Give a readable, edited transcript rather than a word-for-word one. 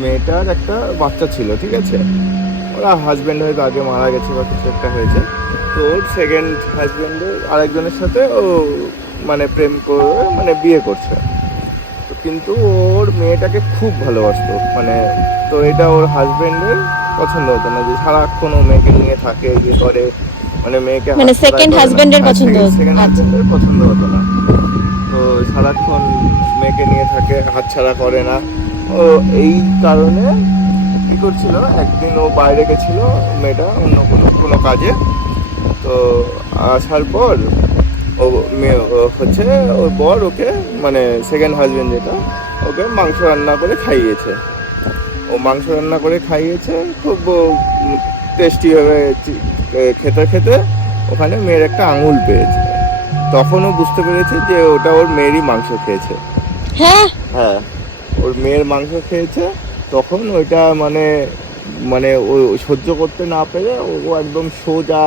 মেয়েটার একটা বাচ্চা ছিল, ঠিক আছে। ওরা হাজব্যান্ড হয়তো আগে মারা গেছে বা কিছু একটা হয়েছে, তো ওর সেকেন্ড হাজব্যান্ডের আরেকজনের সাথে ও মানে প্রেম করে মানে বিয়ে করছে। তো কিন্তু ওর মেয়েটাকে খুব ভালোবাসতো, মানে তো এটা ওর হাজব্যান্ডের পছন্দ হতো না, যে সারাক্ষণ ও মেয়েকে নিয়ে থাকে, ইয়ে করে, মানে মেয়েকে মানে হাতছাড়াই সেকেন্ড করে না। হাজবেন্ডের হ্যাঁ, পছন্দ হতো। সেকেন্ড আচ্ছা। হাজব্যান্ডের পছন্দ হতো না। তো সারাক্ষণ মেয়েকে নিয়ে থাকে, হাতছাড়া করে না। ও এই কারণে কি করছিল, একদিন ও বাইরে গেছিল, মেয়েটা অন্য কোনো কোনো কাজে। তো আসার পর ও মেয়ে হচ্ছে ওর বর ওকে, মানে সেকেন্ড হাজবেন্ড যেটা, ওকে মাংস রান্না করে খাইয়েছে। ও মাংস রান্না করে খাইয়েছে খুব টেস্টিভাবে। খেতে খেতে ওখানে মেয়ের একটা আঙুল পেয়েছে। তখন ও বুঝতে পেরেছে যে ওটা ওর মেয়েরই মাংস খেয়েছে। হ্যাঁ। হ্যাঁ, ওর মেয়ের মাংস খেয়েছে। তখন ওইটা মানে মানে ও সহ্য করতে না পেরে ও একদম সোজা